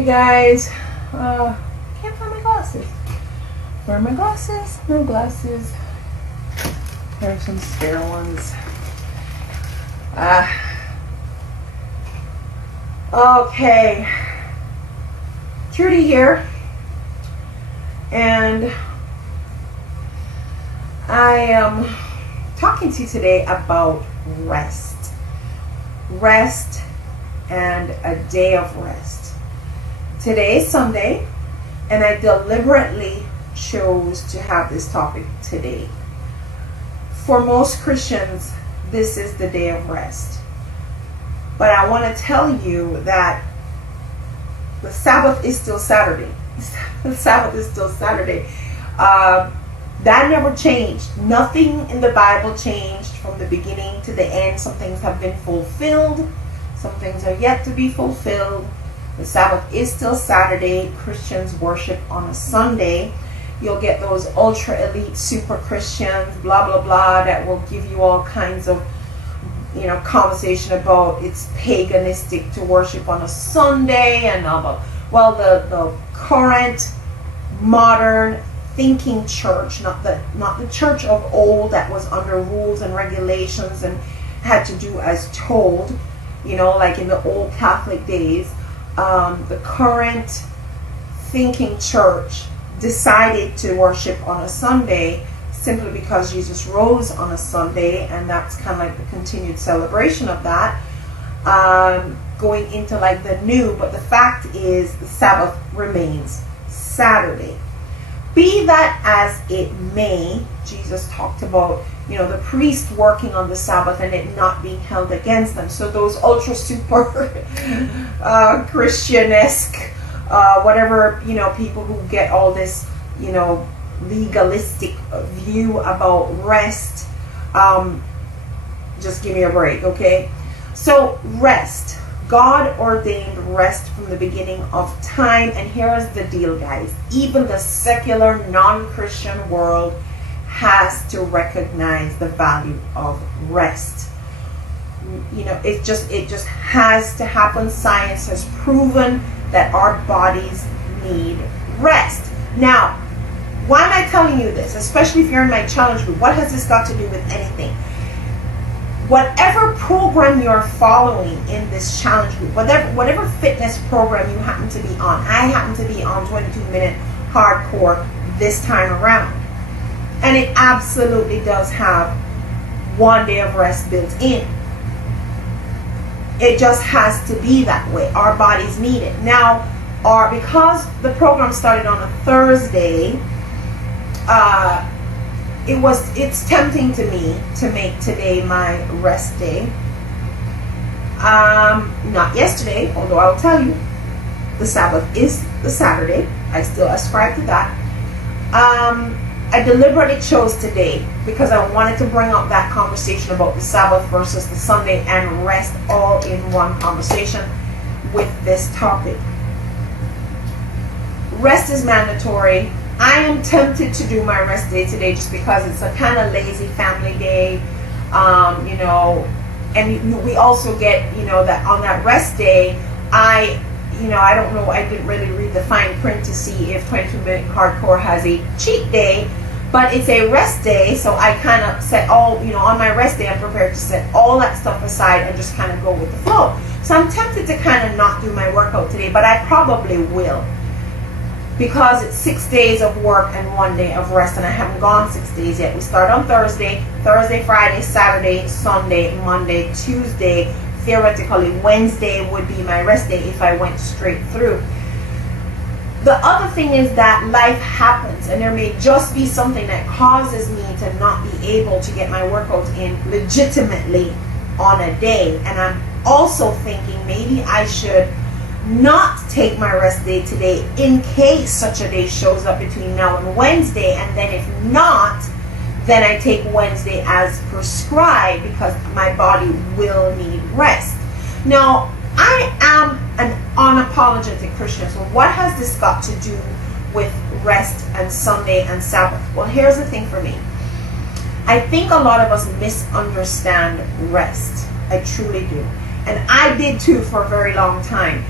Hey guys, can't find my glasses. Where are my glasses? No glasses. There are some spare ones. Okay. Trudy here. And I am talking to you today about rest. Rest and a day of rest. Today is Sunday, and I deliberately chose to have this topic today. For most Christians, this is the day of rest. But I want to tell you that the Sabbath is still Saturday. The Sabbath is still Saturday. That never changed. Nothing in the Bible changed from the beginning to the end. Some things have been fulfilled. Some things are yet to be fulfilled. The Sabbath is still Saturday. Christians worship on a Sunday. You'll get those ultra elite super Christians, blah, blah, blah, that will give you all kinds of, conversation about it's paganistic to worship on a Sunday and all that. Well, the current modern thinking church, not the church of old that was under rules and regulations and had to do as told, like in the old Catholic days. The current thinking church decided to worship on a Sunday simply because Jesus rose on a Sunday, and that's kind of like the continued celebration of that, going into like the new. But the fact is, the Sabbath remains Saturday. Be that as it may, Jesus talked about the priest working on the Sabbath and it not being held against them. So those ultra super Christian-esque whatever, people who get all this legalistic view about rest, just give me a break, okay? So rest, God ordained rest from the beginning of time. And here is the deal, guys. Even the secular non-Christian world has to recognize the value of rest. It just has to happen. Science has proven that our bodies need rest. Now, why am I telling you this? Especially if you're in my challenge group. What has this got to do with anything? Whatever program you're following in this challenge group, whatever fitness program you happen to be on, I happen to be on 22-minute Hard Corp this time around. And it absolutely does have 1 day of rest built in. It just has to be that way. Our bodies need it. Now, because the program started on a Thursday, it's tempting to me to make today my rest day. Not yesterday, although I'll tell you, the Sabbath is the Saturday. I still ascribe to that. I deliberately chose today because I wanted to bring up that conversation about the Sabbath versus the Sunday and rest all in one conversation with this topic. Rest is mandatory. I am tempted to do my rest day today just because it's a kind of lazy family day, and we also get, that on that rest day, I don't know, I didn't really read the fine print to see if 22-minute Hard Corp has a cheat day, but it's a rest day, so I kind of set all, on my rest day, I'm prepared to set all that stuff aside and just kind of go with the flow. So I'm tempted to kind of not do my workout today, but I probably will, because it's 6 days of work and 1 day of rest, and I haven't gone 6 days yet. We start on Thursday, Friday, Saturday, Sunday, Monday, Tuesday. Theoretically, Wednesday would be my rest day if I went straight through. The other thing is that life happens, and there may just be something that causes me to not be able to get my workout in legitimately on a day. And I'm also thinking maybe I should not take my rest day today in case such a day shows up between now and Wednesday, and then if not, then I take Wednesday as prescribed because my body will need rest. Now, I am an unapologetic Christian, so what has this got to do with rest and Sunday and Sabbath? Well, here's the thing for me. I think a lot of us misunderstand rest. I truly do. And I did too for a very long time.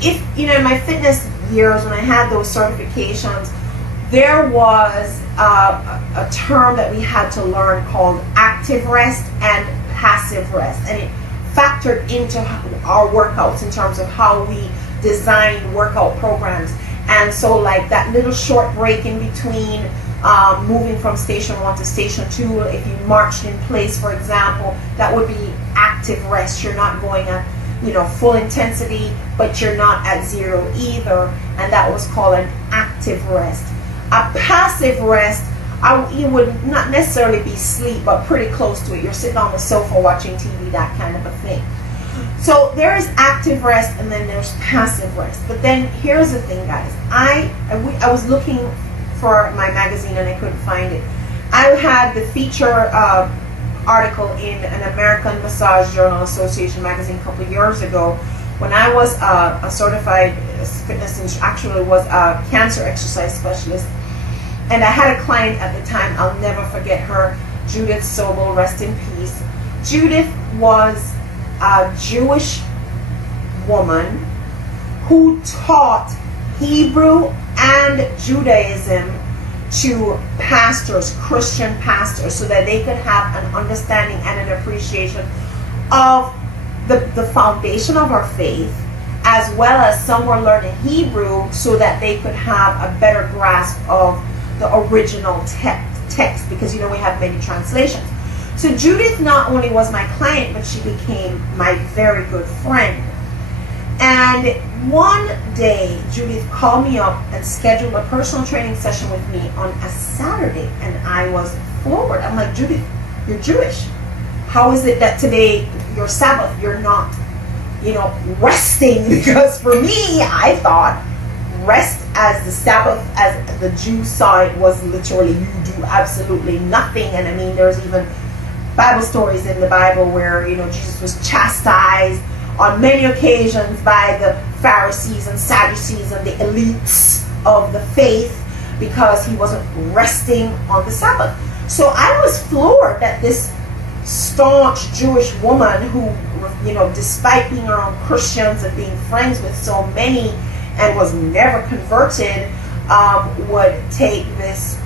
If in my fitness years when I had those certifications, there was a term that we had to learn called active rest and passive rest, and it factored into our workouts in terms of how we designed workout programs. And so like that little short break in between moving from station 1 to station 2, if you marched in place, for example, that would be active rest. You're not going at full intensity, but you're not at zero either, and that was called an active rest. A passive rest, it would not necessarily be sleep, but pretty close to it. You're sitting on the sofa watching TV, that kind of a thing. So there is active rest, and then there's passive rest. But then here's the thing, guys. I was looking for my magazine and I couldn't find it. I had the feature article in an American Massage Journal Association magazine a couple of years ago when I was a certified fitness instructor, actually was a cancer exercise specialist. And I had a client at the time, I'll never forget her, Judith Sobel, rest in peace. Judith was a Jewish woman who taught Hebrew and Judaism to pastors, Christian pastors, so that they could have an understanding and an appreciation of the foundation of our faith, as well as some were learning Hebrew so that they could have a better grasp of the original text, because we have many translations. So Judith not only was my client, but she became my very good friend. And one day, Judith called me up and scheduled a personal training session with me on a Saturday, and I was floored. I'm like, Judith, you're Jewish. How is it that today, your Sabbath, you're not, resting? Because for me, I thought rest as the Sabbath, as the Jews saw it, was literally you do absolutely nothing. And I mean, there's even Bible stories in the Bible where, Jesus was chastised on many occasions by the Pharisees and Sadducees and the elites of the faith because he wasn't resting on the Sabbath. So I was floored that this staunch Jewish woman who, despite being around Christians and being friends with so many and was never converted, would take this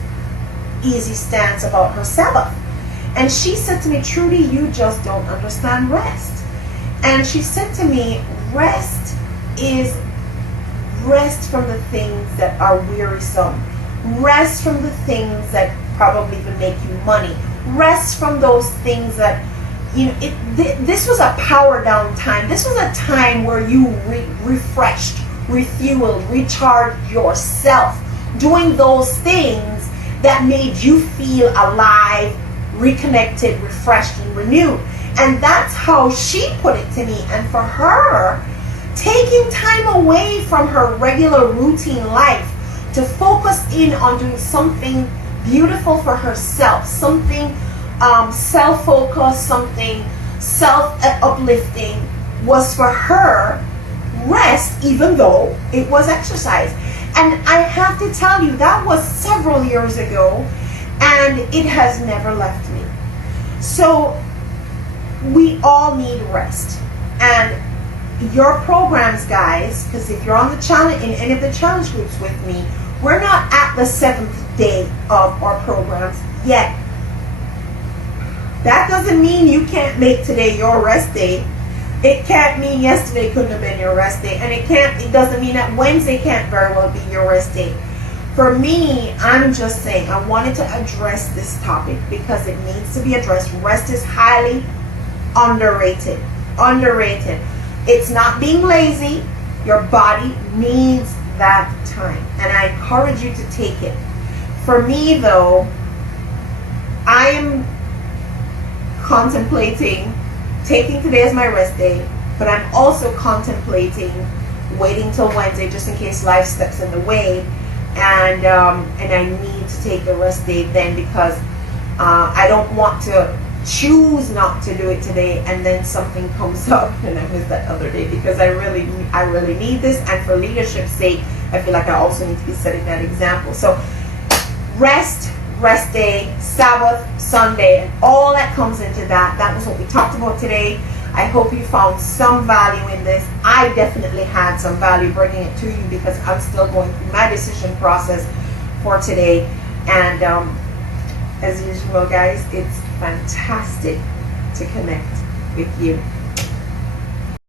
easy stance about her Sabbath. And she said to me, Trudy, you just don't understand rest. And she said to me, rest is rest from the things that are wearisome. Rest from the things that probably even make you money. Rest from those things that, this was a power down time. This was a time where you refreshed, refueled, recharged yourself, doing those things that made you feel alive, reconnected, refreshed, and renewed. And that's how she put it to me. And for her, taking time away from her regular routine life to focus in on doing something beautiful for herself, something self-focused, something self-uplifting, was for her rest, even though it was exercise. And I have to tell you, that was several years ago, and it has never left me. So we all need rest. And your programs, guys, because if you're on the challenge, in any of the challenge groups with me, we're not at the 7th day of our programs yet. That doesn't mean you can't make today your rest day. It can't mean yesterday couldn't have been your rest day, and it doesn't mean that Wednesday can't very well be your rest day. For me, I'm just saying, I wanted to address this topic because it needs to be addressed. Rest is highly underrated. Underrated. It's not being lazy. Your body needs that time, and I encourage you to take it. For me, though, I am contemplating taking today as my rest day, but I'm also contemplating waiting till Wednesday just in case life steps in the way, and I need to take the rest day then, because I don't want to choose not to do it today and then something comes up and I miss that other day, because I really need this, and for leadership's sake, I feel like I also need to be setting that example. So rest day, Sabbath, Sunday, and all that comes into that. That was what we talked about today. I hope you found some value in this. I definitely had some value bringing it to you because I'm still going through my decision process for today. And as usual, guys, it's fantastic to connect with you.